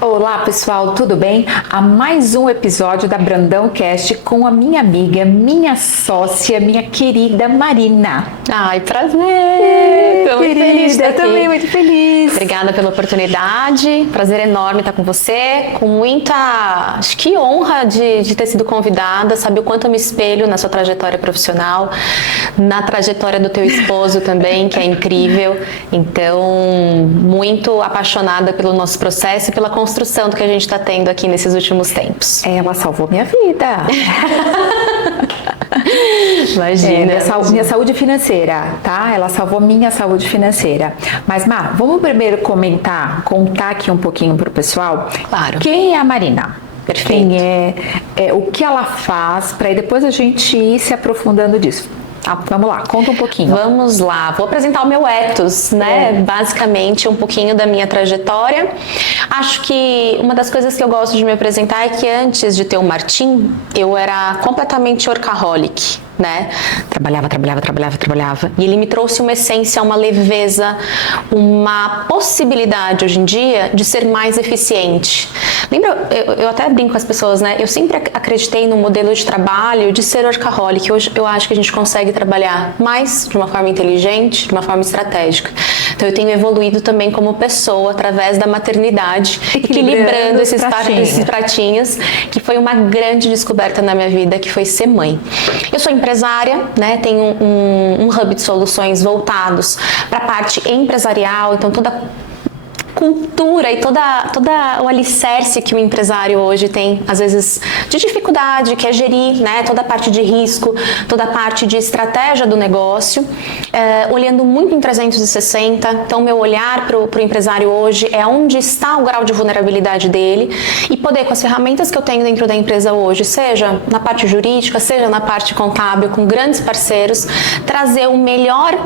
Olá pessoal, tudo bem? A mais um episódio da Brandão Cast com a minha amiga, minha sócia, minha querida Marina. Ai, prazer! Tô muito feliz de estar aqui. Também muito feliz. Obrigada pela oportunidade, prazer enorme estar com você, com muita, acho que honra de ter sido convidada, sabe o quanto eu me espelho na sua trajetória profissional, na trajetória do teu esposo também, que é incrível, então muito apaixonada pelo nosso processo e pela construção do que a gente está tendo aqui nesses últimos tempos. Ela salvou minha vida. Imagina. Minha saúde financeira, tá? Ela salvou minha saúde financeira. Mas, Mar, vamos primeiro contar aqui um pouquinho pro pessoal. Claro. Quem é a Marina? Perfeito. Quem é o que ela faz, para depois a gente ir se aprofundando disso. Tá, vamos lá, conta um pouquinho. Vamos lá, vou apresentar o meu ethos, né? Basicamente um pouquinho da minha trajetória. Acho que uma das coisas que eu gosto de me apresentar é que antes de ter o Martim, eu era completamente workaholic, né? Trabalhava. E ele me trouxe uma essência, uma leveza, uma possibilidade hoje em dia de ser mais eficiente. Lembra, eu até brinco com as pessoas, né? Eu sempre acreditei no modelo de trabalho de ser workaholic. Hoje eu acho que a gente consegue trabalhar mais de uma forma inteligente, de uma forma estratégica. Então eu tenho evoluído também como pessoa através da maternidade, equilibrando esses pratinhos, que foi uma grande descoberta na minha vida, que foi ser mãe. Eu sou empresária, né? Tenho um hub de soluções voltados para a parte empresarial, então toda cultura e toda o alicerce que o empresário hoje tem, às vezes, de dificuldade, que é gerir, né, toda a parte de risco, toda a parte de estratégia do negócio, olhando muito em 360. Então, meu olhar para o empresário hoje é onde está o grau de vulnerabilidade dele e poder, com as ferramentas que eu tenho dentro da empresa hoje, seja na parte jurídica, seja na parte contábil, com grandes parceiros, trazer o melhor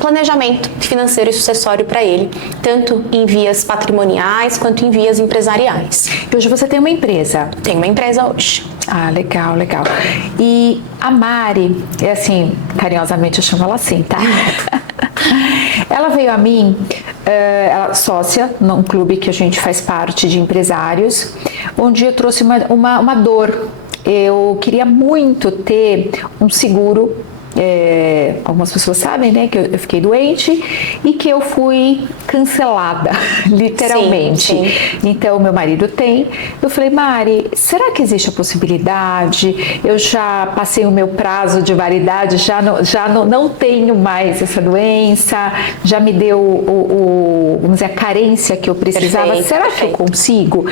planejamento financeiro e sucessório para ele, tanto em vias patrimoniais quanto em vias empresariais. E hoje você tem uma empresa? Tenho uma empresa hoje. Ah, legal. E a Mari, é assim, carinhosamente eu chamo ela assim, tá? Ela veio a mim, ela sócia num clube que a gente faz parte de empresários, onde eu trouxe uma dor. Eu queria muito ter um seguro. Algumas pessoas sabem, né, que eu fiquei doente e que eu fui cancelada, literalmente. Sim. Então, meu marido tem. Eu falei, Mari, será que existe a possibilidade? Eu já passei o meu prazo de validade, já não tenho mais essa doença, já me deu vamos dizer, a carência que eu precisava. Será que eu consigo?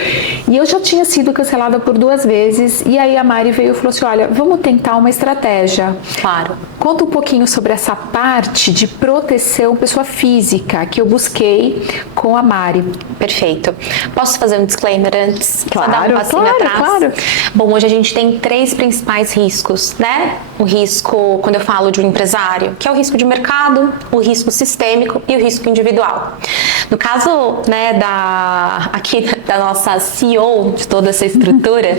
E eu já tinha sido cancelada por 2 vezes. E aí a Mari veio e falou assim, olha, vamos tentar uma estratégia. Claro. Conta um pouquinho sobre essa parte de proteção pessoa física que eu busquei com a Mari. Perfeito. Posso fazer um disclaimer antes? Claro, só dar um passinho atrás? Claro. Bom, hoje a gente tem 3 principais riscos, né? O risco, quando eu falo de um empresário, que é o risco de mercado, o risco sistêmico e o risco individual. No caso, né, aqui da nossa CEO, de toda essa estrutura,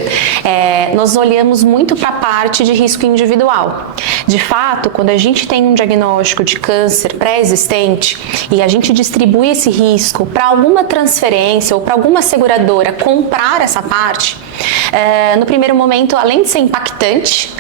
nós olhamos muito para a parte de risco individual. De fato, quando a gente tem um diagnóstico de câncer pré-existente e a gente distribui esse risco para alguma transferência ou para alguma seguradora comprar essa parte, no primeiro momento, além de ser impactante,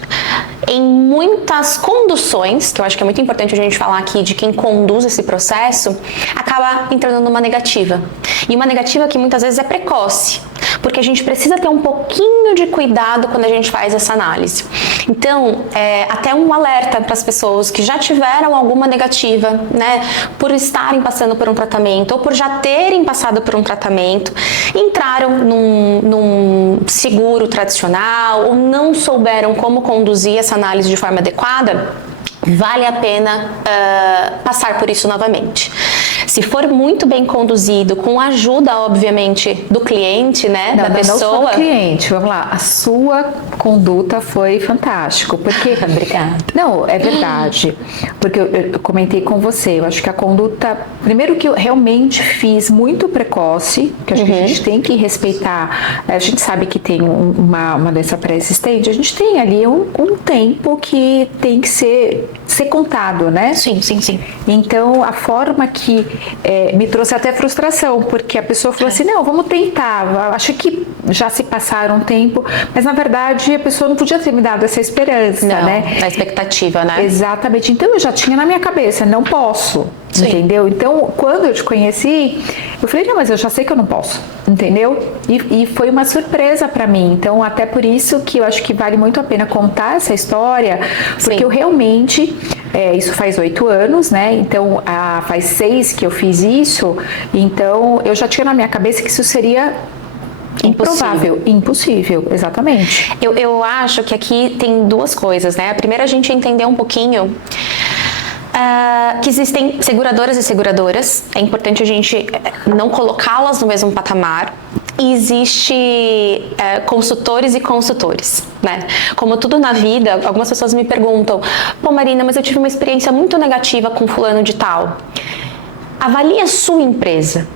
em muitas conduções, que eu acho que é muito importante a gente falar aqui de quem conduz esse processo, acaba entrando numa negativa. E uma negativa que muitas vezes é precoce, porque a gente precisa ter um pouquinho de cuidado quando a gente faz essa análise. Então, até um alerta para as pessoas que já tiveram alguma negativa, né, por estarem passando por um tratamento ou por já terem passado por um tratamento, entraram num seguro tradicional ou não souberam como conduzir essa análise de forma adequada, vale a pena passar por isso novamente. Se for muito bem conduzido, com a ajuda, obviamente, do cliente, né, da pessoa... Não só do cliente, vamos lá, a sua conduta foi fantástico, porque... Obrigada. Não, é verdade, porque eu comentei com você, eu acho que a conduta, primeiro que eu realmente fiz muito precoce, que acho que a gente tem que respeitar, a gente sabe que tem uma doença pré-existente, a gente tem ali um tempo que tem que ser ser contado, né? Sim, sim, sim. Então, a forma que me trouxe até frustração, porque a pessoa falou assim, não, vamos tentar, acho que já se passaram um tempo, mas na verdade a pessoa não podia ter me dado essa esperança, Não, né? a expectativa, né? Exatamente, então eu já tinha na minha cabeça, não posso, Sim. entendeu? Então, quando eu te conheci, eu falei, não, mas eu já sei que eu não posso, entendeu? E foi uma surpresa pra mim, então até por isso que eu acho que vale muito a pena contar essa história, porque Sim. eu realmente, isso faz 8 anos, né? Então, faz 6 que eu fiz isso, então eu já tinha na minha cabeça que isso seria improvável, impossível, exatamente. Eu acho que aqui tem duas coisas, né? A primeira, a gente entender um pouquinho que existem seguradoras e seguradoras. É importante a gente não colocá-las no mesmo patamar. E existe consultores e consultores, né? Como tudo na vida, algumas pessoas me perguntam, pô, Marina, mas eu tive uma experiência muito negativa com fulano de tal. Avalie a sua empresa.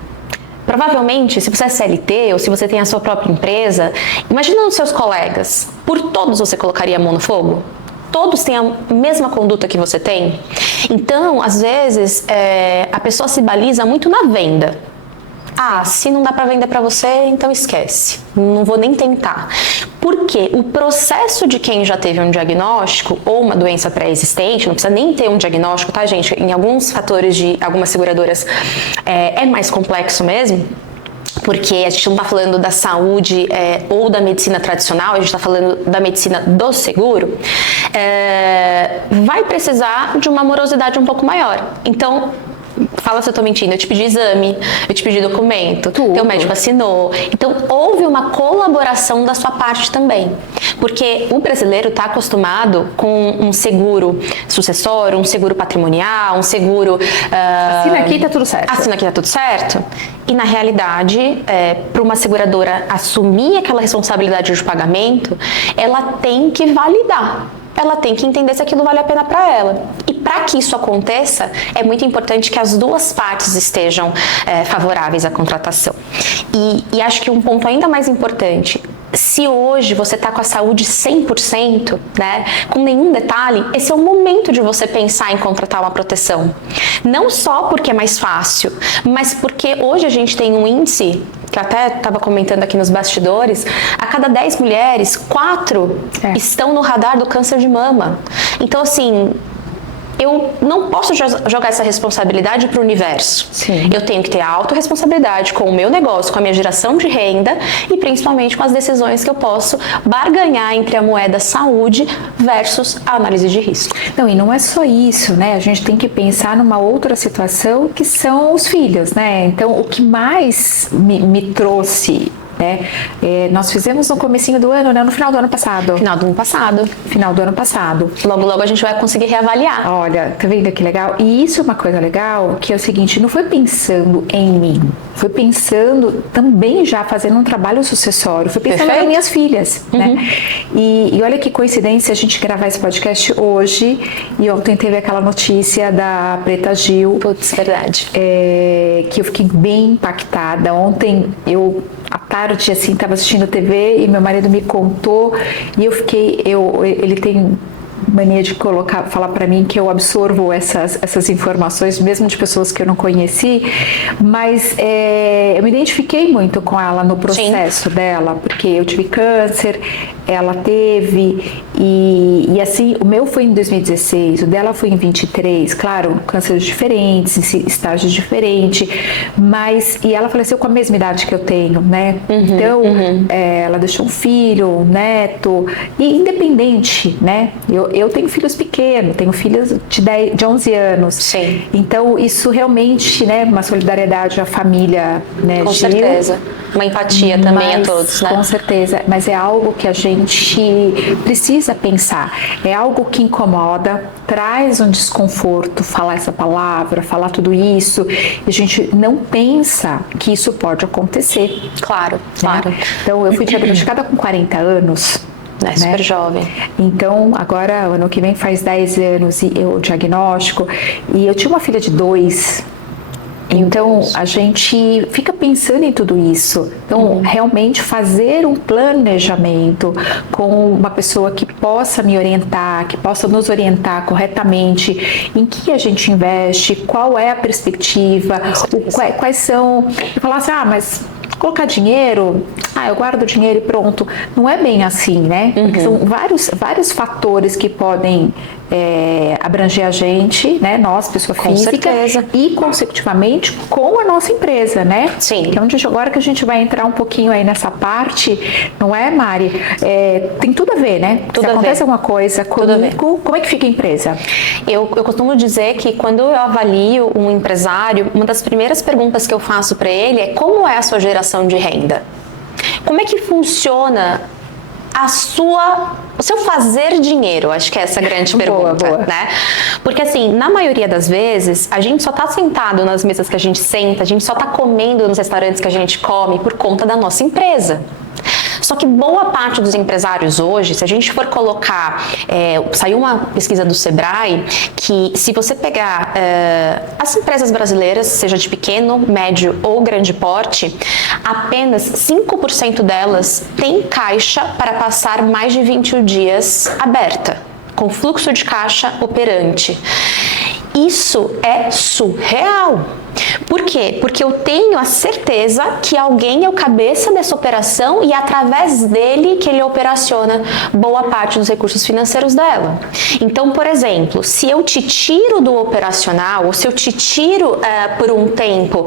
Provavelmente, se você é CLT ou se você tem a sua própria empresa, imagina os seus colegas. Por todos você colocaria a mão no fogo? Todos têm a mesma conduta que você tem? Então, às vezes, a pessoa se baliza muito na venda. Ah, se não dá para vender para você, então esquece. Não vou nem tentar. Porque o processo de quem já teve um diagnóstico ou uma doença pré-existente, não precisa nem ter um diagnóstico, tá, gente? Em alguns fatores de algumas seguradoras é mais complexo mesmo. Porque a gente não está falando da saúde ou da medicina tradicional, a gente está falando da medicina do seguro, vai precisar de uma morosidade um pouco maior. Então, fala se eu tô mentindo, eu te pedi exame, eu te pedi documento, teu médico assinou. Então, houve uma colaboração da sua parte também. Porque o brasileiro está acostumado com um seguro sucessório, um seguro patrimonial, um seguro... Assina aqui, tá tudo certo. Assina aqui, tá tudo certo. E, na realidade, para uma seguradora assumir aquela responsabilidade de pagamento, ela tem que validar. Ela tem que entender se aquilo vale a pena para ela. E para que isso aconteça, é muito importante que as duas partes estejam favoráveis à contratação. E acho que um ponto ainda mais importante, se hoje você está com a saúde 100%, né, com nenhum detalhe, esse é o momento de você pensar em contratar uma proteção. Não só porque é mais fácil, mas porque hoje a gente tem um índice, que eu até estava comentando aqui nos bastidores, a cada 10 mulheres, 4 estão no radar do câncer de mama. Então, assim, eu não posso jogar essa responsabilidade para o universo. Sim. Eu tenho que ter autorresponsabilidade com o meu negócio, com a minha geração de renda e principalmente com as decisões que eu posso barganhar entre a moeda saúde versus a análise de risco. Não, e não é só isso, né? A gente tem que pensar numa outra situação que são os filhos, né? Então, o que mais me trouxe... nós fizemos no comecinho do ano, né? No final do ano passado. Final do ano passado. Final do ano passado. Logo, logo a gente vai conseguir reavaliar. Olha, tá vendo que legal? E isso é uma coisa legal, que é o seguinte, não foi pensando em mim, foi pensando também já fazendo um trabalho sucessório, foi pensando nas minhas filhas, né? E olha que coincidência a gente gravar esse podcast hoje, e ontem teve aquela notícia da Preta Gil. Putz, verdade. Que eu fiquei bem impactada. Ontem eu à tarde, assim, estava assistindo a TV e meu marido me contou e eu fiquei, ele tem mania de falar para mim que eu absorvo essas informações, mesmo de pessoas que eu não conheci, mas eu me identifiquei muito com ela no processo dela, porque eu tive câncer, ela teve, e assim, o meu foi em 2016, o dela foi em 23, claro, cânceres diferentes, estágios diferentes, mas, e ela faleceu com a mesma idade que eu tenho, né? Então, ela deixou um filho, um neto, e independente, né? Eu tenho filhos pequenos, tenho filhos de 11 anos. Sim. Então, isso realmente, né, uma solidariedade à família, né, Com Gil, certeza. Uma empatia também a todos, né? Com certeza, mas é algo que a gente precisa pensar. É algo que incomoda, traz um desconforto, falar essa palavra, falar tudo isso, e a gente não pensa que isso pode acontecer. Claro, claro. Né? Então, eu fui diagnosticada com 40 anos. É super jovem. Então, agora, ano que vem faz 10 anos e eu diagnóstico. E eu tinha uma filha de 2. Então, a gente fica pensando em tudo isso. Então, realmente fazer um planejamento com uma pessoa que possa me orientar, que possa nos orientar corretamente em que a gente investe, qual é a perspectiva, quais são... E falar assim, mas colocar dinheiro, eu guardo dinheiro e pronto. Não é bem assim, né? Porque são vários fatores que podem abranger a gente, né? Nós, pessoa física, e consecutivamente com a nossa empresa, né? Sim. Então, agora que a gente vai entrar um pouquinho aí nessa parte, não é, Mari? Tem tudo a ver, né? Tudo Se acontece alguma coisa comigo, como é que fica a empresa? Eu costumo dizer que quando eu avalio um empresário, uma das primeiras perguntas que eu faço para ele é como é a sua geração de renda? Como é que funciona o seu fazer dinheiro? Acho que é essa a grande pergunta, boa. né? Porque assim, na maioria das vezes, a gente só tá sentado nas mesas que a gente senta, a gente só tá comendo nos restaurantes que a gente come por conta da nossa empresa. Só que boa parte dos empresários hoje, se a gente for colocar, saiu uma pesquisa do Sebrae, que se você pegar as empresas brasileiras, seja de pequeno, médio ou grande porte, apenas 5% delas têm caixa para passar mais de 21 dias aberta, com fluxo de caixa operante. Isso é surreal. Por quê? Porque eu tenho a certeza que alguém é o cabeça dessa operação e é através dele que ele operaciona boa parte dos recursos financeiros dela. Então, por exemplo, se eu te tiro do operacional, ou se eu te tiro por um tempo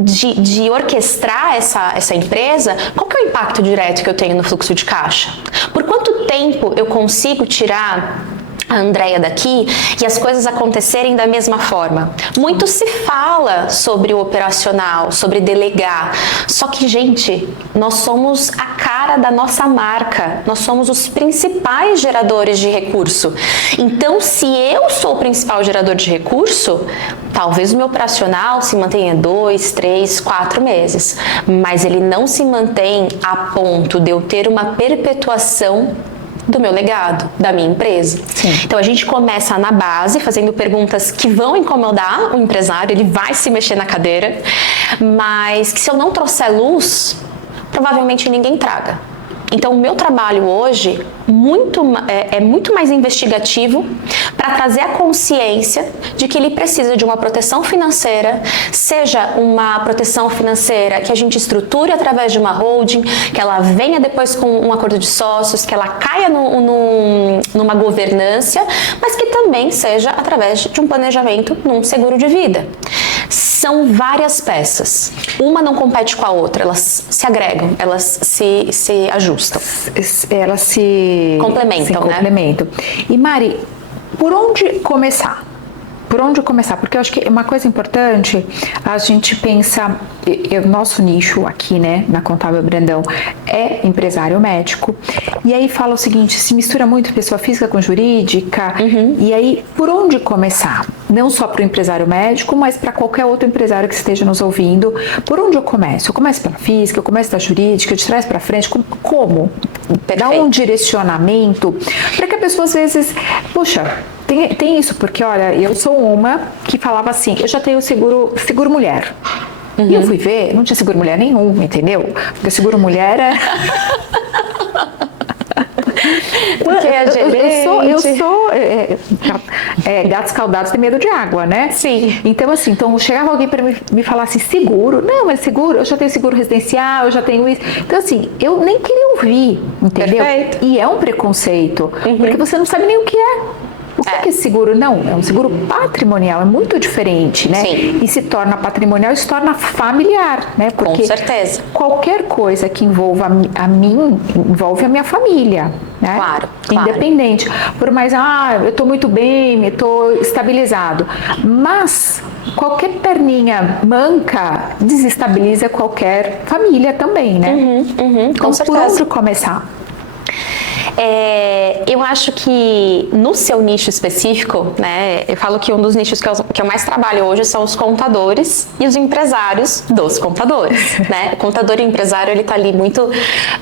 de orquestrar essa empresa, qual que é o impacto direto que eu tenho no fluxo de caixa? Por quanto tempo eu consigo tirar a Andréia daqui e as coisas acontecerem da mesma forma? Muito se fala sobre o operacional, sobre delegar, só que, gente, nós somos a cara da nossa marca, nós somos os principais geradores de recurso. Então, se eu sou o principal gerador de recurso, talvez o meu operacional se mantenha 2, 3, 4 meses, mas ele não se mantém a ponto de eu ter uma perpetuação do meu legado, da minha empresa. Sim. Então a gente começa na base, fazendo perguntas que vão incomodar o empresário, ele vai se mexer na cadeira, mas que se eu não trouxer luz, provavelmente ninguém traga. Então o meu trabalho hoje é muito mais investigativo para trazer a consciência de que ele precisa de uma proteção financeira, seja uma proteção financeira que a gente estruture através de uma holding, que ela venha depois com um acordo de sócios, que ela caia numa governança, mas que também seja através de um planejamento num seguro de vida. São várias peças. Uma não compete com a outra, elas se agregam, elas se ajustam. Elas se complementam. E Mari, por onde começar? Por onde começar? Porque eu acho que uma coisa importante, a gente pensa, nosso nicho aqui, né, na Contábil Brandão, é empresário médico, e aí fala o seguinte, se mistura muito pessoa física com jurídica, e aí por onde começar? Não só para o empresário médico, mas para qualquer outro empresário que esteja nos ouvindo. Por onde eu começo? Eu começo pela física, eu começo da jurídica, de trás para frente, como? Dá um direcionamento para que a pessoa às vezes, puxa, tem isso, porque olha, eu sou uma que falava assim, eu já tenho seguro mulher. E eu fui ver, não tinha seguro mulher nenhum, entendeu? Porque o seguro mulher é... Porque eu sou gatos escaldados têm medo de água, né? Sim. Então, assim, chegava alguém para me falar assim, seguro? Não, mas seguro, eu já tenho seguro residencial, eu já tenho isso. Então, assim, eu nem queria ouvir, entendeu? Perfeito. E é um preconceito, porque você não sabe nem o que é. O que é esse seguro? Não, é um seguro patrimonial, é muito diferente, né? Sim. E se torna patrimonial e se torna familiar, né? Porque com certeza. Qualquer coisa que envolva a mim, envolve a minha família, né? Claro. Independente. Por mais, eu tô muito bem, eu tô estabilizado. Mas qualquer perninha manca desestabiliza qualquer família também, né? Com Então, certeza. por onde começar? Eu acho que no seu nicho específico, né, eu falo que um dos nichos que eu mais trabalho hoje são os contadores e os empresários dos contadores, né? O contador e o empresário, ele tá ali muito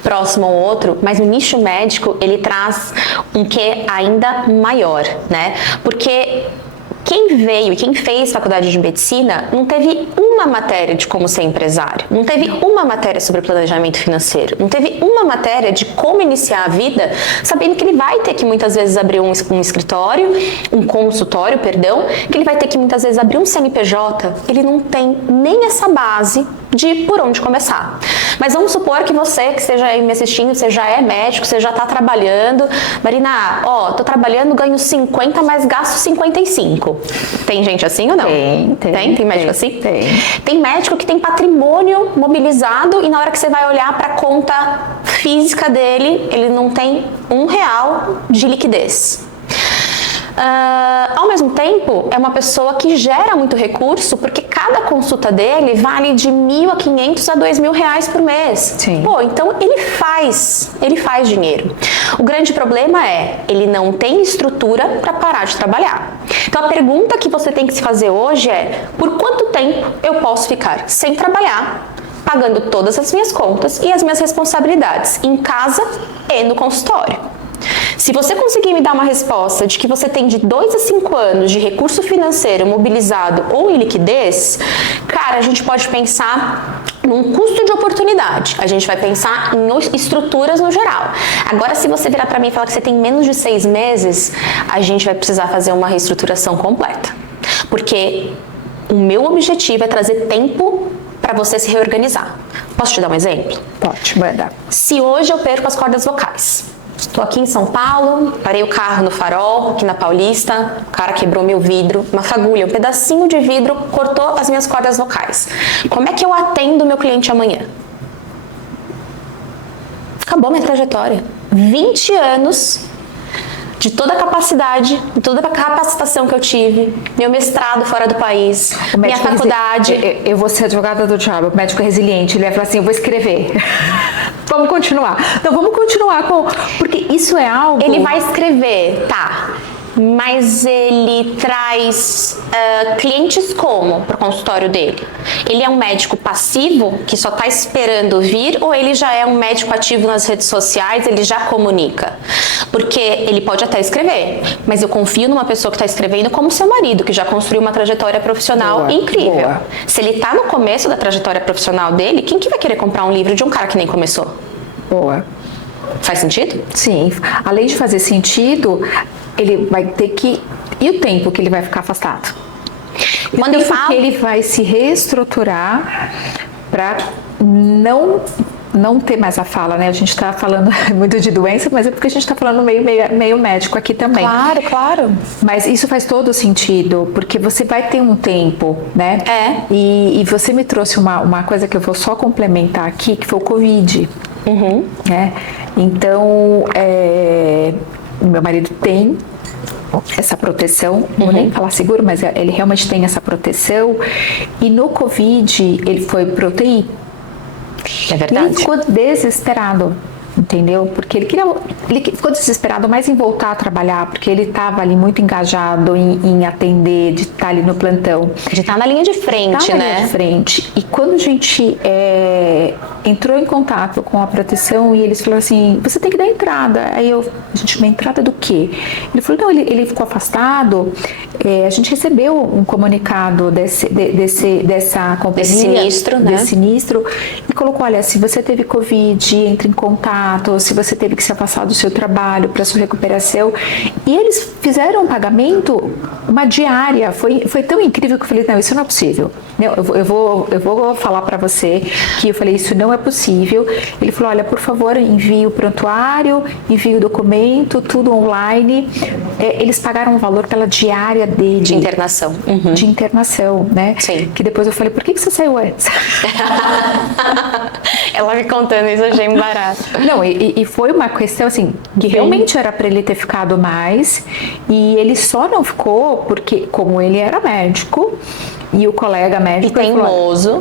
próximo ao outro, mas o nicho médico, ele traz um quê ainda maior, né? Porque Quem veio e quem fez faculdade de medicina não teve uma matéria de como ser empresário, não teve uma matéria sobre planejamento financeiro, não teve uma matéria de como iniciar a vida, sabendo que ele vai ter que muitas vezes abrir um escritório, um consultório, perdão, que ele vai ter que muitas vezes abrir um CNPJ. Ele não tem nem essa base de por onde começar. Mas vamos supor que você que esteja aí me assistindo, você já é médico, você já está trabalhando. Marina, tô trabalhando, ganho 50, mas gasto 55. Tem gente assim ou não? Tem médico assim? Tem médico que tem patrimônio mobilizado e na hora que você vai olhar para a conta física dele, ele não tem R$1 de liquidez. Ao mesmo tempo, é uma pessoa que gera muito recurso, porque cada consulta dele vale de R$1.500 a R$2.000 por mês. Sim. Então ele faz dinheiro. O grande problema é, ele não tem estrutura para parar de trabalhar. Então a pergunta que você tem que se fazer hoje é, por quanto tempo eu posso ficar sem trabalhar, pagando todas as minhas contas e as minhas responsabilidades em casa e no consultório? Se você conseguir me dar uma resposta de que você tem de 2 a 5 anos de recurso financeiro mobilizado ou em liquidez, cara, a gente pode pensar num custo de oportunidade. A gente vai pensar em estruturas no geral. Agora, se você virar para mim e falar que você tem menos de 6 meses, a gente vai precisar fazer uma reestruturação completa. Porque o meu objetivo é trazer tempo para você se reorganizar. Posso te dar um exemplo? Pode, manda. Se hoje eu perco as cordas vocais, estou aqui em São Paulo, parei o carro no farol, aqui na Paulista, o cara quebrou meu vidro, uma fagulha, um pedacinho de vidro cortou as minhas cordas vocais. Como é que eu atendo o meu cliente amanhã? Acabou minha trajetória. 20 anos de toda a capacidade, de toda a capacitação que eu tive, meu mestrado fora do país, minha faculdade. Eu vou ser advogada do diabo, o médico resiliente, ele vai falar assim, eu vou escrever. Vamos continuar. Então vamos continuar porque isso é algo... Ele vai escrever, tá, mas ele traz clientes como para o consultório dele? Ele é um médico passivo que só está esperando vir, ou ele já é um médico ativo nas redes sociais, ele já comunica? Porque ele pode até escrever, mas eu confio numa pessoa que está escrevendo como seu marido, que já construiu uma trajetória profissional incrível. Boa. Se ele está no começo da trajetória profissional dele, quem que vai querer comprar um livro de um cara que nem começou? Boa. Faz sentido? Sim. Além de fazer sentido, ele vai ter que... E o tempo que ele vai ficar afastado? Quando eu falo... que ele vai se reestruturar para não ter mais a fala, né? A gente está falando muito de doença, mas é porque a gente está falando meio médico aqui também. Claro, claro. Mas isso faz todo sentido, porque você vai ter um tempo, né? E você me trouxe uma coisa que eu vou só complementar aqui, que foi o Covid. Né? Então, meu marido tem essa proteção, não vou nem falar seguro, mas ele realmente tem essa proteção. E no Covid, ele foi pro UTI. É verdade. Ele ficou desesperado, entendeu? Porque ele ficou desesperado mais em voltar a trabalhar, porque ele estava ali muito engajado em atender, de estar ali no plantão. De estar na linha de frente, né? Linha de frente. E quando a gente entrou em contato com a proteção e eles falaram assim, você tem que dar entrada. Aí a gente, uma entrada do quê? Ele falou, não, ele ficou afastado. A gente recebeu um comunicado dessa companhia. Desse sinistro, né? Desse sinistro. E colocou, olha, se você teve Covid, entre em contato, se você teve que se afastar do seu trabalho para sua recuperação. E eles fizeram um pagamento, uma diária. Foi tão incrível que eu falei, não, isso não é possível. Eu vou falar para você que eu falei, isso não é possível. Ele falou, olha, por favor, envie o prontuário, envie o documento, tudo online. Eles pagaram um valor pela diária dele. De internação. De internação, né? Sim. Que depois eu falei, por que você saiu antes? Ela me contando isso, eu achei barato. Não, e foi uma questão assim, que realmente era para ele ter ficado mais, e ele só não ficou porque, como ele era médico, e o colega médico...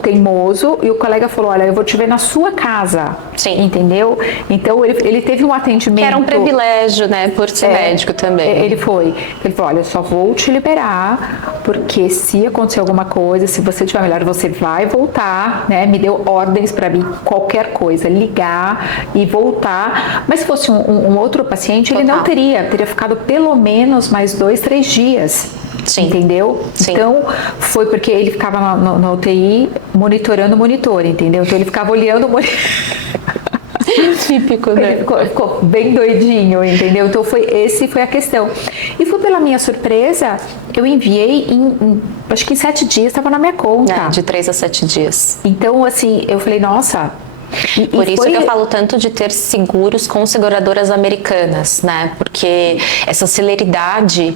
Teimoso. E o colega falou, olha, eu vou te ver na sua casa. Sim. Entendeu? Então, ele teve um atendimento... Que era um privilégio, né? Por ser médico também. Ele falou, olha, eu só vou te liberar, porque se acontecer alguma coisa, se você estiver melhor, você vai voltar, né? Me deu ordens para mim, qualquer coisa, ligar e voltar. Mas se fosse um outro paciente, ele não teria ficado pelo menos mais 2, 3 dias. Sim. Entendeu? Sim. Então, foi porque ele ficava na UTI monitorando o monitor, entendeu? Então, ele ficava olhando o monitor. Típico, né? Ele ficou bem doidinho, entendeu? Então, foi a questão. E foi pela minha surpresa, eu enviei acho que em 7 dias, estava na minha conta. De 3 a 7 dias. Então, assim, eu falei, nossa... Por isso que eu falo tanto de ter seguros com seguradoras americanas, né? Porque essa celeridade,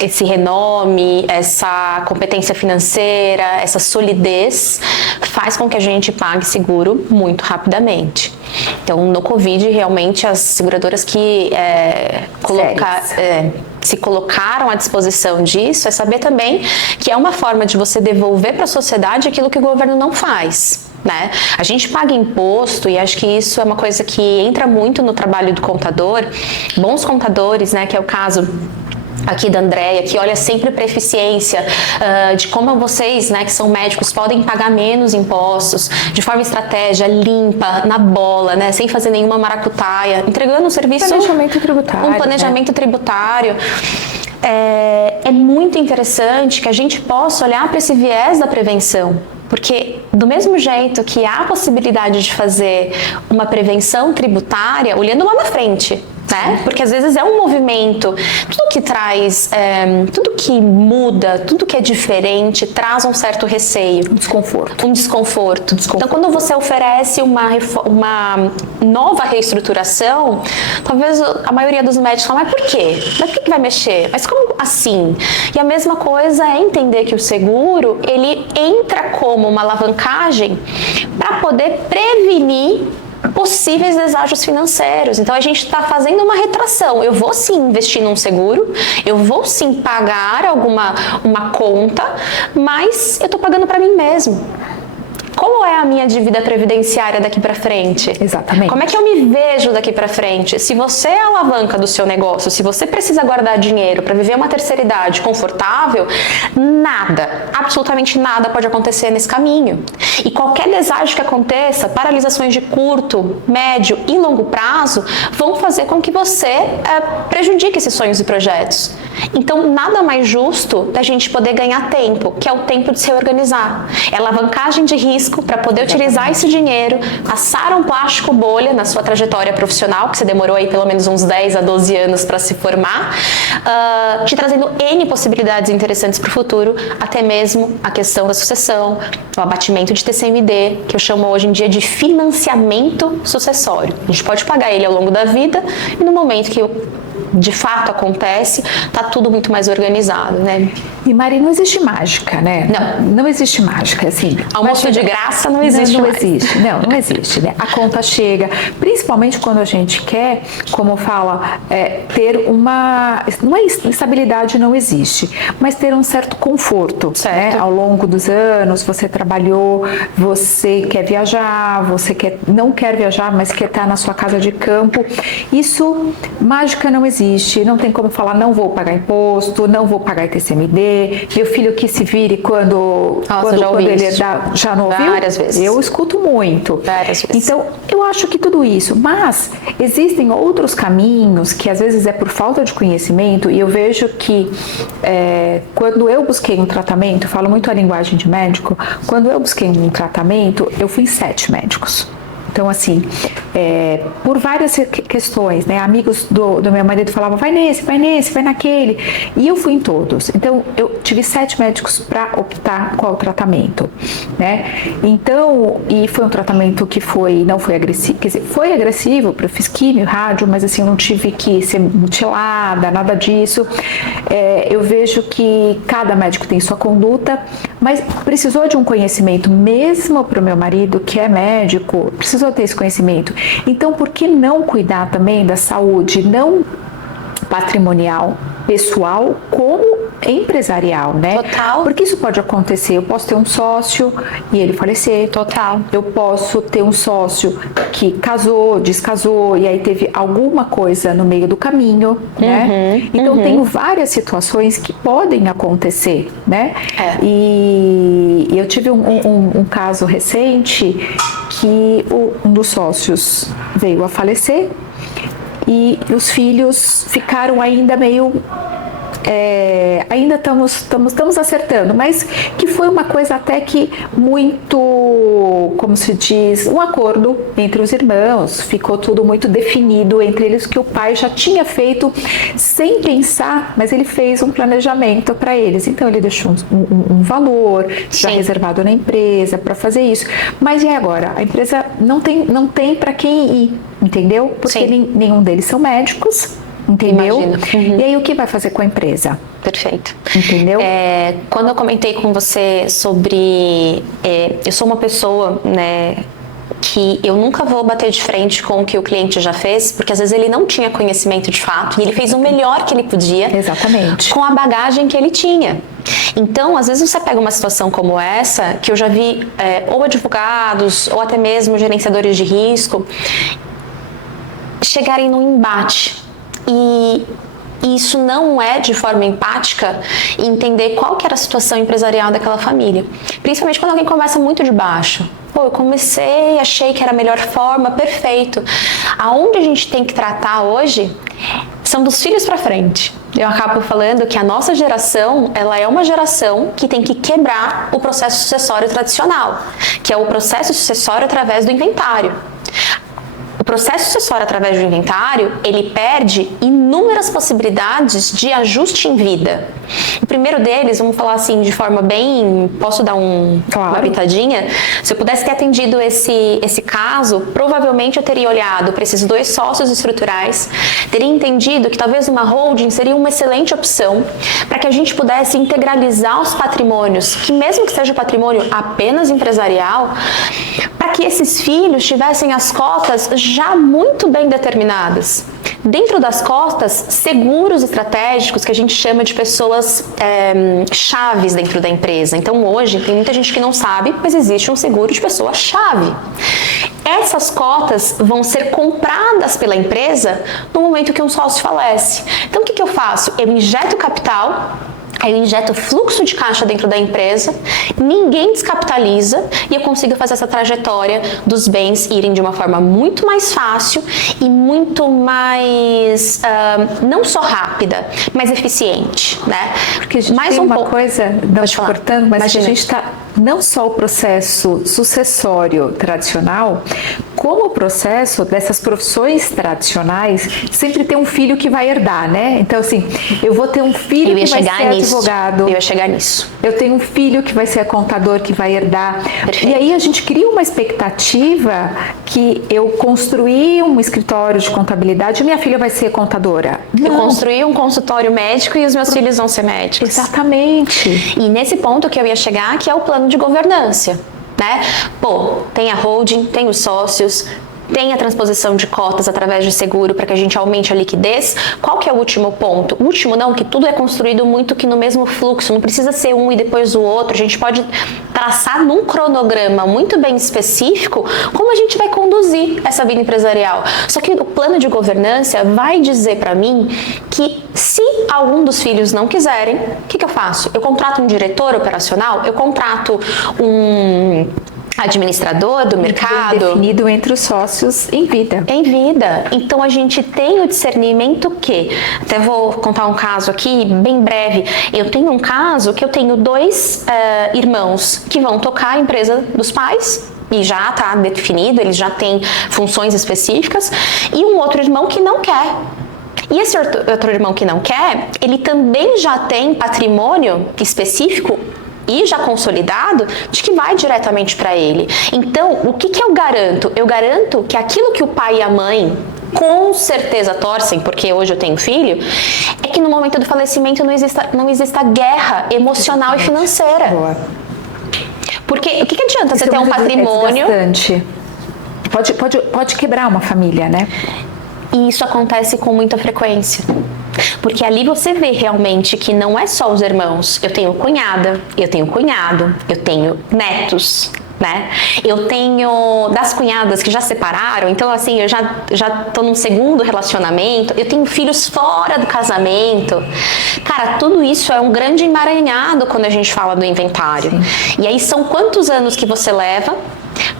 esse renome, essa competência financeira, essa solidez faz com que a gente pague seguro muito rapidamente. Então, no Covid, realmente, as seguradoras que se colocaram à disposição disso, é saber também que é uma forma de você devolver para a sociedade aquilo que o governo não faz. Né? A gente paga imposto e acho que isso é uma coisa que entra muito no trabalho do contador. Bons contadores, né, que é o caso aqui da Andréia, que olha sempre para a eficiência, de como vocês, né, que são médicos, podem pagar menos impostos, de forma estratégia, limpa, na bola, né, sem fazer nenhuma maracutaia, entregando um serviço... Planejamento tributário. Um planejamento tributário. É muito interessante que a gente possa olhar para esse viés da prevenção. Porque do mesmo jeito que há a possibilidade de fazer uma prevenção tributária, olhando lá na frente, né? Porque às vezes é um movimento, tudo que traz, tudo que muda, tudo que é diferente, traz um certo receio. Um desconforto. Então, quando você oferece uma nova reestruturação, talvez a maioria dos médicos fala, mas por quê? Mas por que vai mexer? Mas como assim? E a mesma coisa é entender que o seguro, ele entra como uma alavancagem para poder prevenir possíveis deságios financeiros. Então a gente está fazendo uma retração. Eu vou sim investir num seguro, eu vou sim pagar uma conta, mas eu estou pagando para mim mesmo. Como é a minha dívida previdenciária daqui para frente? Exatamente. Como é que eu me vejo daqui para frente? Se você é a alavanca do seu negócio, se você precisa guardar dinheiro para viver uma terceira idade confortável, nada, absolutamente nada pode acontecer nesse caminho. E qualquer deságio que aconteça, paralisações de curto, médio e longo prazo, vão fazer com que você prejudique esses sonhos e projetos. Então, nada mais justo da gente poder ganhar tempo, que é o tempo de se organizar. É alavancagem de risco para poder utilizar esse dinheiro, passar um plástico bolha na sua trajetória profissional, que você demorou aí pelo menos uns 10 a 12 anos para se formar, te trazendo N possibilidades interessantes para o futuro, até mesmo a questão da sucessão, o abatimento de TCMD, que eu chamo hoje em dia de financiamento sucessório. A gente pode pagar ele ao longo da vida e no momento que de fato acontece, tá tudo muito mais organizado, né? E Mari, não existe mágica, né? Não existe mágica, assim. Almoço de graça não existe não mais. Existe, não existe, né? A conta chega, principalmente quando a gente quer, como fala, ter uma... Não é estabilidade, não existe, mas ter um certo conforto, certo. Né? Ao longo dos anos, você trabalhou, você quer viajar, não quer viajar, mas quer estar na sua casa de campo. Isso, mágica não existe, não tem como falar, não vou pagar imposto, não vou pagar ITCMD, meu filho que se vire quando ele já não ouviu? Várias vezes. Eu escuto muito. Várias vezes. Então, eu acho que tudo isso, mas existem outros caminhos que às vezes é por falta de conhecimento, e eu vejo que quando eu busquei um tratamento, eu falo muito a linguagem de médico, quando eu busquei um tratamento, eu fui em 7 médicos. Então, assim, por várias questões, né? Amigos do meu marido falavam, vai nesse, vai naquele. E eu fui em todos. Então, eu tive 7 médicos para optar qual tratamento, né? Então, e foi um tratamento que não foi agressivo, quer dizer, foi agressivo, eu fiz químio, rádio, mas assim, eu não tive que ser mutilada, nada disso. Eu vejo que cada médico tem sua conduta, mas precisou de um conhecimento, mesmo para o meu marido, que é médico, precisou ter esse conhecimento. Então, por que não cuidar também da saúde, não patrimonial, pessoal, como empresarial, né? Total. Porque isso pode acontecer. Eu posso ter um sócio e ele falecer. Total. Eu posso ter um sócio que casou, descasou e aí teve alguma coisa no meio do caminho, né? Então, tenho várias situações que podem acontecer, né? E eu tive um caso recente que um dos sócios veio a falecer e os filhos ficaram ainda meio ainda estamos acertando, mas que foi uma coisa até que muito, como se diz, um acordo entre os irmãos, ficou tudo muito definido entre eles, que o pai já tinha feito sem pensar, mas ele fez um planejamento para eles, então ele deixou um valor já reservado na empresa para fazer isso, mas e agora? A empresa não tem para quem ir, entendeu? Porque nenhum deles são médicos, entendeu? E aí o que vai fazer com a empresa? Perfeito. Entendeu? Quando eu comentei com você sobre... eu sou uma pessoa, né, que eu nunca vou bater de frente com o que o cliente já fez, porque às vezes ele não tinha conhecimento de fato e ele fez o melhor que ele podia. Exatamente. Com a bagagem que ele tinha. Então, às vezes você pega uma situação como essa, que eu já vi ou advogados ou até mesmo gerenciadores de risco chegarem num embate. E isso não é de forma empática entender qual que era a situação empresarial daquela família. Principalmente quando alguém começa muito de baixo. Pô, eu comecei, achei que era a melhor forma, perfeito. Aonde a gente tem que tratar hoje são dos filhos para frente. Eu acabo falando que a nossa geração, ela é uma geração que tem que quebrar o processo sucessório tradicional, que é o processo sucessório através do inventário. O processo sucessório através do inventário, ele perde inúmeras possibilidades de ajuste em vida. O primeiro deles, vamos falar assim de forma bem... Posso dar uma pitadinha? Se eu pudesse ter atendido esse caso, provavelmente eu teria olhado para esses dois sócios estruturais, teria entendido que talvez uma holding seria uma excelente opção para que a gente pudesse integralizar os patrimônios, que mesmo que seja patrimônio apenas empresarial, para que esses filhos tivessem as cotas já muito bem determinadas. Dentro das cotas, seguros estratégicos, que a gente chama de pessoas chaves dentro da empresa. Então hoje, tem muita gente que não sabe, mas existe um seguro de pessoa-chave. Essas cotas vão ser compradas pela empresa no momento que um sócio falece. Então o que eu faço? Eu injeto capital, aí eu injeto fluxo de caixa dentro da empresa, ninguém descapitaliza e eu consigo fazer essa trajetória dos bens irem de uma forma muito mais fácil e muito mais, não só rápida, mas eficiente, né? Porque a gente tem uma coisa, não te cortando, mas a gente está, não só o processo sucessório tradicional, como o processo dessas profissões tradicionais, sempre tem um filho que vai herdar, né? Então, assim, eu vou ter um filho que vai ser advogado. Eu ia chegar nisso. Eu tenho um filho que vai ser contador, que vai herdar. Perfeito. E aí a gente cria uma expectativa que eu construí um escritório de contabilidade e minha filha vai ser contadora. Eu construí um consultório médico e os meus filhos vão ser médicos. Exatamente. E nesse ponto que eu ia chegar, que é o plano de governança. Né? Pô, tem a holding, tem os sócios, tem a transposição de cotas através de seguro para que a gente aumente a liquidez. Qual que é o último ponto? O último não, que tudo é construído muito que no mesmo fluxo, não precisa ser um e depois o outro. A gente pode traçar num cronograma muito bem específico como a gente vai conduzir essa vida empresarial. Só que o plano de governança vai dizer para mim que se algum dos filhos não quiserem, o que eu faço? Eu contrato um diretor operacional, eu contrato um administrador do mercado. Definido entre os sócios em vida. Em vida. Então a gente tem o discernimento que, até vou contar um caso aqui, bem breve. Eu tenho um caso que eu tenho dois irmãos que vão tocar a empresa dos pais. E já está definido, eles já têm funções específicas. E um outro irmão que não quer. E esse outro irmão que não quer, ele também já tem patrimônio específico e já consolidado de que vai diretamente para ele. Então, o que eu garanto? Eu garanto que aquilo que o pai e a mãe com certeza torcem, porque hoje eu tenho filho, é que no momento do falecimento não exista guerra emocional e financeira. Boa. Porque o que adianta você ter um patrimônio... Pode quebrar uma família, né? E isso acontece com muita frequência. Porque ali você vê realmente que não é só os irmãos. Eu tenho cunhada, eu tenho cunhado, eu tenho netos, né? Eu tenho das cunhadas que já separaram, então assim, eu já tô num segundo relacionamento, eu tenho filhos fora do casamento. Cara, tudo isso é um grande emaranhado quando a gente fala do inventário. Sim. E aí são quantos anos que você leva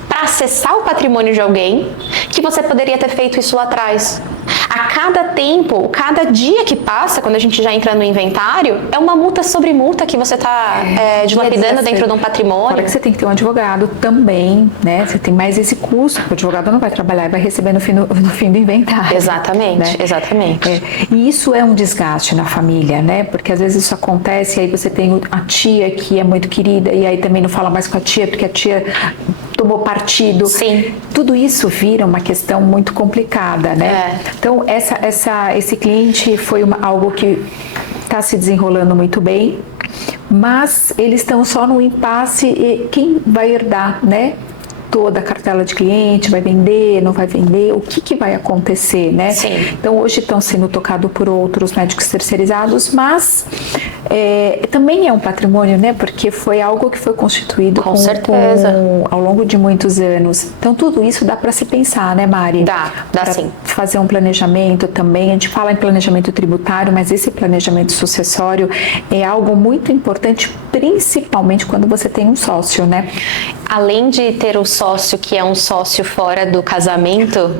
para acessar o patrimônio de alguém que você poderia ter feito isso lá atrás? A cada tempo, cada dia que passa, quando a gente já entra no inventário, é uma multa sobre multa que você está dilapidando dentro de um patrimônio. Fora que você tem que ter um advogado também, né? Você tem mais esse custo, porque o advogado não vai trabalhar e vai receber no fim do inventário. Exatamente, né? Exatamente. E isso é um desgaste na família, né? Porque às vezes isso acontece e aí você tem a tia que é muito querida e aí também não fala mais com a tia, porque a tia tomou partido. Sim. Tudo isso vira uma questão muito complicada, né? Então, esse cliente foi algo que está se desenrolando muito bem, mas eles estão só no impasse e quem vai herdar, né? Toda a cartela de cliente, vai vender, não vai vender, o que vai acontecer, né? Sim. Então, hoje estão sendo tocados por outros médicos terceirizados, mas também é um patrimônio, né? Porque foi algo que foi constituído com certeza. Ao longo de muitos anos. Então, tudo isso dá para se pensar, né, Mari? Dá sim. Fazer um planejamento também. A gente fala em planejamento tributário, mas esse planejamento sucessório é algo muito importante, principalmente quando você tem um sócio, né? Além de ter o sócio que é um sócio fora do casamento,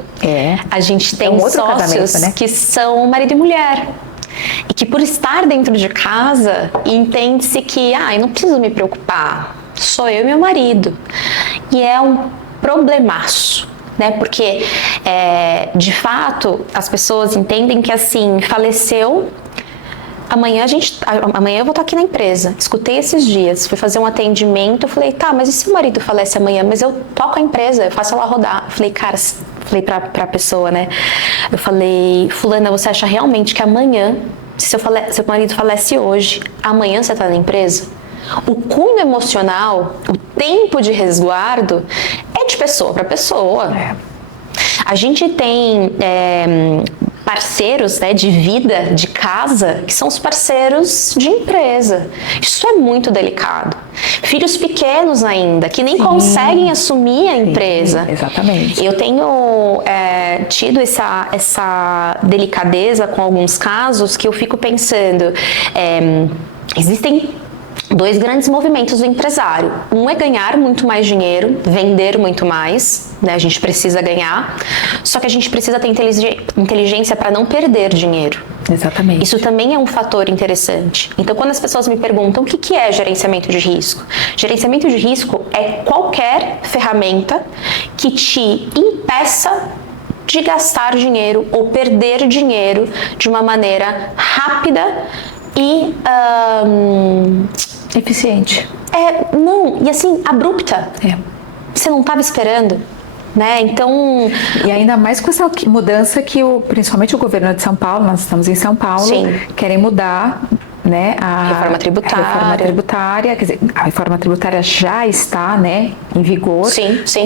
a gente tem sócios, né, que são marido e mulher. E que por estar dentro de casa, entende-se que eu não preciso me preocupar, sou eu e meu marido. E é um problemaço, né? Porque, de fato, as pessoas entendem que assim, faleceu, amanhã eu vou estar aqui na empresa. Escutei esses dias, fui fazer um atendimento, eu falei, mas e se o marido falece amanhã? Mas eu toco a empresa, eu faço ela rodar. Eu falei, cara, pra pessoa, né? Eu falei, fulana, você acha realmente que amanhã, se seu marido falece hoje, amanhã você tá na empresa? O cunho emocional, o tempo de resguardo é de pessoa para pessoa. A gente tem parceiros, né, de vida, de casa, que são os parceiros de empresa. Isso é muito delicado. Filhos pequenos ainda, que nem conseguem assumir a empresa. Exatamente. Eu tenho tido essa delicadeza com alguns casos que eu fico pensando, existem dois grandes movimentos do empresário. Um é ganhar muito mais dinheiro, vender muito mais, né? A gente precisa ganhar, só que a gente precisa ter inteligência para não perder dinheiro. Exatamente. Isso também é um fator interessante. Então, quando as pessoas me perguntam o que é gerenciamento de risco? Gerenciamento de risco é qualquer ferramenta que te impeça de gastar dinheiro ou perder dinheiro de uma maneira rápida e eficiente. E assim, abrupta. Você não estava esperando, né? Então... E ainda mais com essa mudança que principalmente o governo de São Paulo, nós estamos em São Paulo, querem mudar, né, a reforma tributária, quer dizer, a reforma tributária já está, né, em vigor,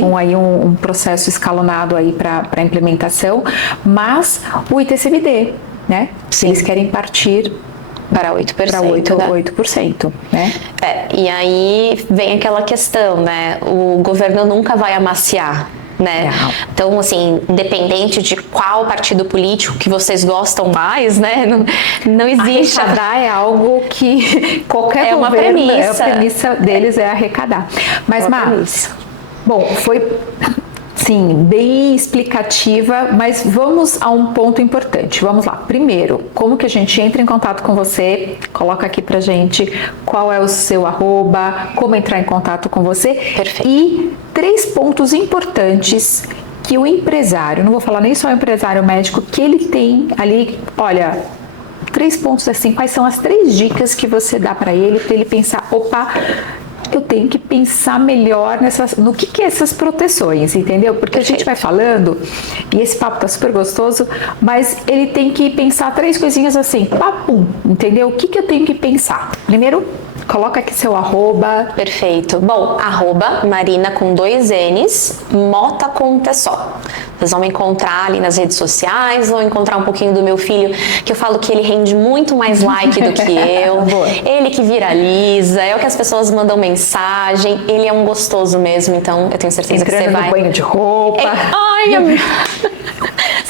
com aí um processo escalonado aí para implementação, mas o ITCMD, né, eles querem partir para 8%. Né? E aí vem aquela questão, né? O governo nunca vai amaciar, né? Então, assim, independente de qual partido político que vocês gostam mais, né? Não existe. Arrecadar é algo que qualquer uma governo, premissa. A premissa deles é arrecadar. Mas, Marcos, bom, foi... Sim, bem explicativa, mas vamos a um ponto importante. Vamos lá. Primeiro, como que a gente entra em contato com você? Coloca aqui pra gente qual é o seu arroba, como entrar em contato com você. Perfeito. E 3 pontos importantes que o empresário, não vou falar nem só o empresário médico, que ele tem ali, olha, 3 pontos assim, quais são as 3 dicas que você dá para ele pensar, eu tenho que pensar melhor no que é essas proteções, entendeu? Porque a gente vai falando, e esse papo tá super gostoso, mas ele tem que pensar 3 coisinhas assim, papum, entendeu? O que eu tenho que pensar? Primeiro, coloca aqui seu arroba. Perfeito. Bom, arroba Marina com 2 N's, Mota com um T só. Vocês vão me encontrar ali nas redes sociais, vão encontrar um pouquinho do meu filho, que eu falo que ele rende muito mais like do que eu. Ele que viraliza, é o que as pessoas mandam mensagem, ele é um gostoso mesmo, então eu tenho certeza que você vai... no banho de roupa.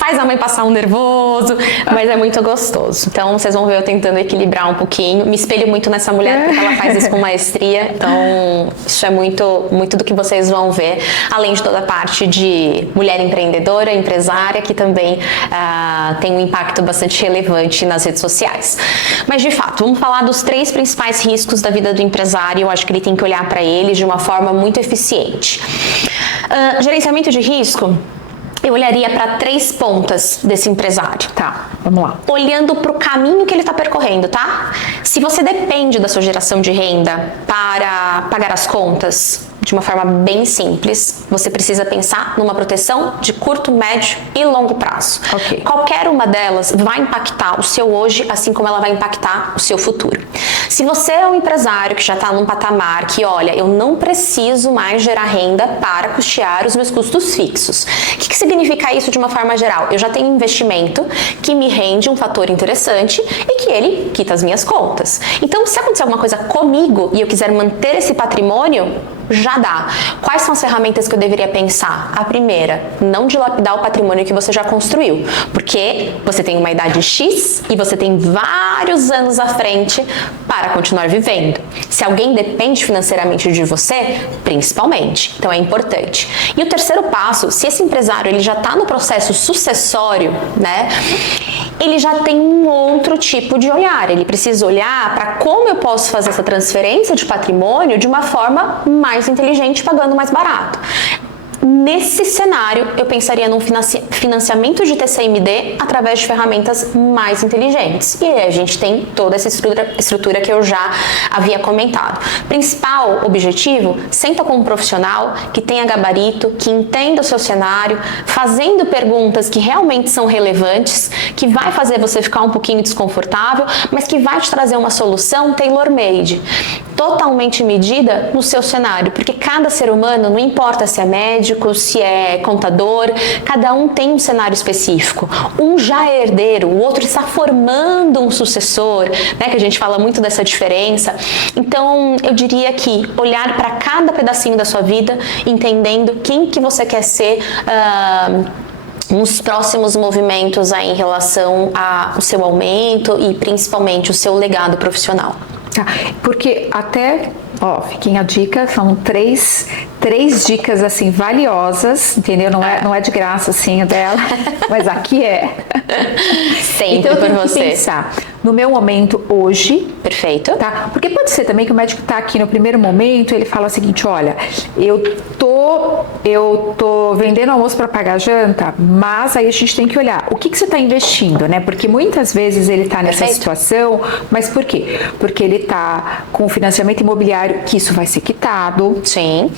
faz a mãe passar um nervoso, mas é muito gostoso. Então vocês vão ver eu tentando equilibrar um pouquinho. Me espelho muito nessa mulher porque ela faz isso com maestria. Então isso é muito, muito do que vocês vão ver, além de toda a parte de mulher empreendedora, empresária, que também tem um impacto bastante relevante nas redes sociais. Mas de fato, vamos falar dos 3 principais riscos da vida do empresário. Eu acho que ele tem que olhar para eles de uma forma muito eficiente. Gerenciamento de risco, eu olharia para 3 pontas desse empresário. Tá, vamos lá. Olhando para o caminho que ele está percorrendo, tá? Se você depende da sua geração de renda para pagar as contas de uma forma bem simples, você precisa pensar numa proteção de curto, médio e longo prazo. Ok. Qualquer uma delas vai impactar o seu hoje, assim como ela vai impactar o seu futuro. Se você é um empresário que já está num patamar que, olha, eu não preciso mais gerar renda para custear os meus custos fixos. O que significa isso de uma forma geral? Eu já tenho um investimento que me rende um fator interessante e que ele quita as minhas contas. Então, se acontecer alguma coisa comigo e eu quiser manter esse patrimônio, já dá. Quais são as ferramentas que eu deveria pensar? A primeira, não dilapidar o patrimônio que você já construiu, porque você tem uma idade X e você tem vários anos à frente para continuar vivendo. Se alguém depende financeiramente de você, principalmente, então é importante. E o terceiro passo, se esse empresário ele já está no processo sucessório, né, ele já tem um outro tipo de olhar. Ele precisa olhar para como eu posso fazer essa transferência de patrimônio de uma forma mais inteligente, pagando mais barato. Nesse cenário, eu pensaria num financiamento de TCMD através de ferramentas mais inteligentes. E aí a gente tem toda essa estrutura que eu já havia comentado. Principal objetivo, senta com um profissional que tenha gabarito, que entenda o seu cenário, fazendo perguntas que realmente são relevantes, que vai fazer você ficar um pouquinho desconfortável, mas que vai te trazer uma solução tailor-made, totalmente medida no seu cenário, porque cada ser humano, não importa se é médico, se é contador, cada um tem um cenário específico. Um já é herdeiro, o outro está formando um sucessor, né, que a gente fala muito dessa diferença. Então, eu diria que olhar para cada pedacinho da sua vida, entendendo quem que você quer ser nos próximos movimentos aí em relação ao seu aumento e principalmente o seu legado profissional. Tá, porque até, fiquem a dica, são três dicas assim valiosas, entendeu? Não é de graça assim o dela, mas aqui é. Sempre então eu por tenho você. que pensar no meu momento hoje. Perfeito. Tá? Porque pode ser também que o médico tá aqui no primeiro momento, ele fala o seguinte, olha, eu tô vendendo almoço para pagar janta, mas aí a gente tem que olhar o que você está investindo, né? Porque muitas vezes ele tá nessa situação, mas por quê? Porque ele tá com financiamento imobiliário, que isso vai ser quitado. Sim.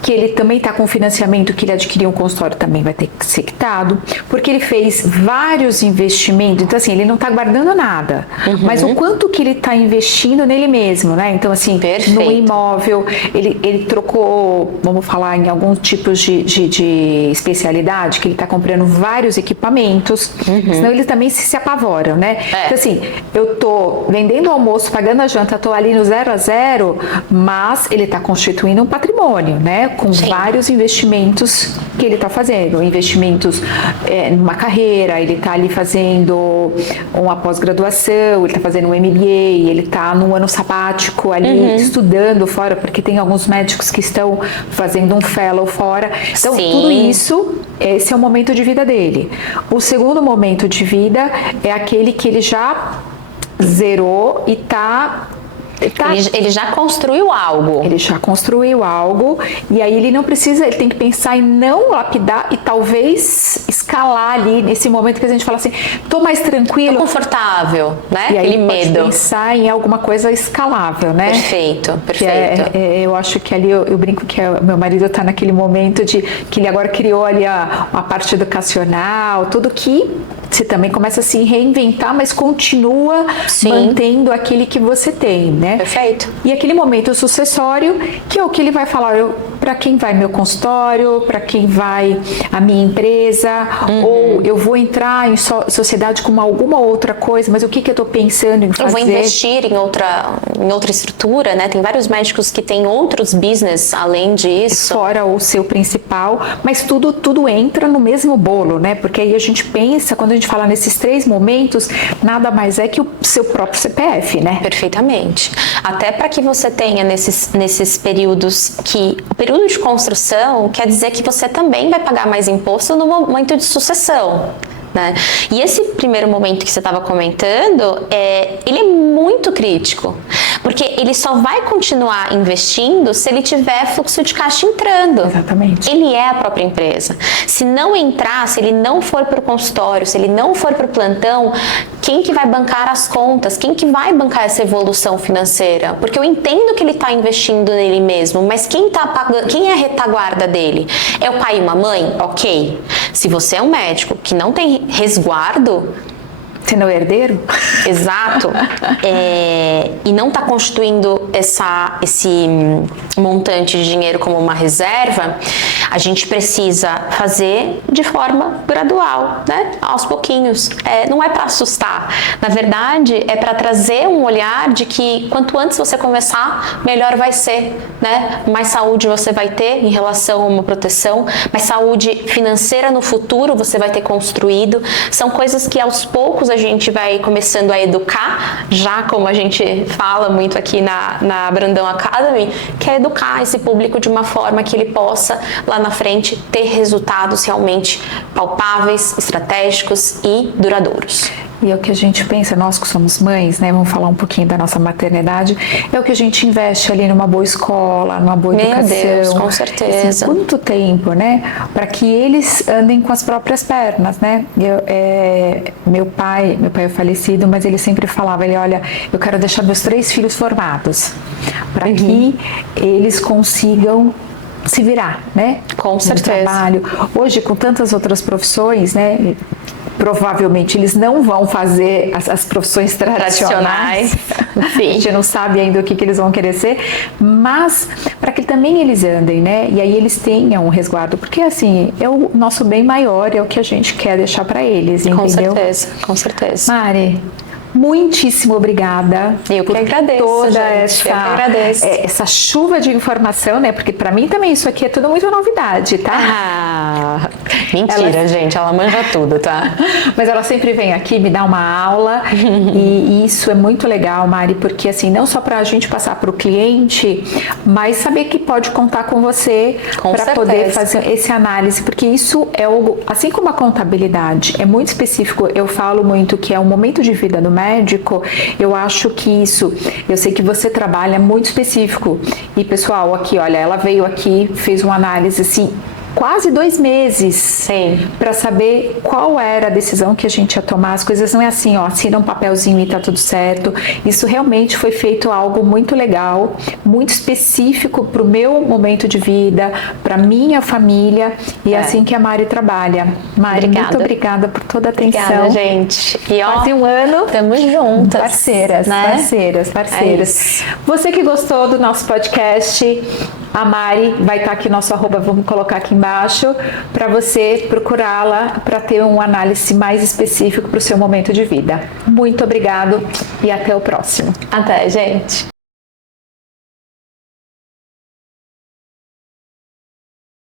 Que ele também está com financiamento que ele adquiriu um consultório, também vai ter que ser quitado, porque ele fez vários investimentos, então assim, ele não está guardando nada, mas o quanto que ele está investindo nele mesmo, né? Então assim, perfeito, no imóvel, ele trocou, vamos falar em alguns tipos de especialidade, que ele está comprando vários equipamentos, senão ele também se apavora, né? Então assim, eu tô vendendo o almoço, pagando a janta, tô ali no 0 a 0, mas ele está constituindo um patrimônio, né? Com Sim, vários investimentos que ele está fazendo, investimentos numa carreira, ele está ali fazendo uma pós-graduação, ele está fazendo um MBA, ele está num ano sabático ali estudando fora, porque tem alguns médicos que estão fazendo um fellow fora. Então, sim, tudo isso, esse é o momento de vida dele. O segundo momento de vida é aquele que ele já zerou e ele já construiu algo. Ele já construiu algo e aí ele não precisa, ele tem que pensar em não lapidar e talvez escalar ali nesse momento que a gente fala assim, tô mais tranquilo. Tô confortável, né? E aí Aquele pode medo. Pensar em alguma coisa escalável, né? Perfeito, perfeito. Eu acho que ali, eu brinco que meu marido tá naquele momento de que ele agora criou ali a parte educacional, tudo que você também começa a se reinventar, mas continua Sim. mantendo aquele que você tem, né? Perfeito. E aquele momento sucessório, que é o que ele vai falar, para quem vai meu consultório, para quem vai a minha empresa, ou eu vou entrar em sociedade com alguma outra coisa, mas o que eu estou pensando em fazer? Eu vou investir em outra estrutura, né? Tem vários médicos que têm outros business além disso. Fora o seu principal, mas tudo entra no mesmo bolo, né? Porque aí a gente pensa, quando a gente fala nesses 3 momentos, nada mais é que o seu próprio CPF, né? Perfeitamente. Até para que você tenha nesses períodos que... O período de construção quer dizer que você também vai pagar mais imposto no momento de sucessão. Né? E esse primeiro momento que você estava comentando, ele é muito crítico, porque ele só vai continuar investindo se ele tiver fluxo de caixa entrando. Exatamente. Ele é a própria empresa. Se não entrar, se ele não for para o consultório, se ele não for para o plantão, quem que vai bancar as contas? Quem que vai bancar essa evolução financeira? Porque eu entendo que ele está investindo nele mesmo, mas quem tá pagando, quem é a retaguarda dele? É o pai e uma mãe? Ok. Se você é um médico que não tem resguardo, Você não é herdeiro? exato, e não está constituindo esse montante de dinheiro como uma reserva, a gente precisa fazer de forma gradual, né? Aos pouquinhos. Não é para assustar. Na verdade, é para trazer um olhar de que quanto antes você começar, melhor vai ser, né? Mais saúde você vai ter em relação a uma proteção, mais saúde financeira no futuro você vai ter construído. São coisas que aos poucos a gente vai começando a educar, já como a gente fala muito aqui na Brandão Academy, que é educar esse público de uma forma que ele possa, lá na frente, ter resultados realmente palpáveis, estratégicos e duradouros. E é o que a gente pensa, nós que somos mães, né? Vamos falar um pouquinho da nossa maternidade. É o que a gente investe ali numa boa escola, numa boa educação. Meu Deus, com certeza. Assim, quanto tempo, né? Para que eles andem com as próprias pernas, né? Meu pai é falecido, mas ele sempre falava, olha, eu quero deixar meus 3 filhos formados, para que eles consigam se virar, né? Com certeza. No trabalho. Hoje, com tantas outras profissões, né? Provavelmente eles não vão fazer as profissões tradicionais. A gente não sabe ainda o que eles vão querer ser, mas para que também eles andem, né? E aí eles tenham um resguardo, porque assim, é o nosso bem maior, é o que a gente quer deixar para eles, entendeu? Com certeza, com certeza. Mari, muitíssimo obrigada. Eu que agradeço, toda gente. Eu que agradeço. Essa chuva de informação, né? Porque para mim também isso aqui é tudo muito novidade, tá? Mentira, gente. Ela manja tudo, tá? Mas ela sempre vem aqui me dá uma aula e isso é muito legal, Mari, porque assim, não só para a gente passar para o cliente, mas saber que pode contar com você para poder fazer esse análise, porque isso é assim como a contabilidade, é muito específico. Eu falo muito que é um momento de vida do médico, eu acho que isso, eu sei que você trabalha muito específico. E pessoal, aqui, olha, ela veio aqui, fez uma análise assim, quase 2 meses para saber qual era a decisão que a gente ia tomar. As coisas não é assim, ó, assina um papelzinho e tá tudo certo. Isso realmente foi feito algo muito legal, muito específico para o meu momento de vida, para minha família, e é assim que a Mari trabalha. Mari, muito obrigada por toda a atenção. Obrigada, gente. E ó, quase um ano. Tamo juntas. Parceiras, né? parceiras. Você que gostou do nosso podcast, a Mari vai estar aqui, nosso arroba, vamos colocar aqui embaixo, para você procurá-la para ter uma análise mais específico para o seu momento de vida. Muito obrigado e até o próximo. Até, gente.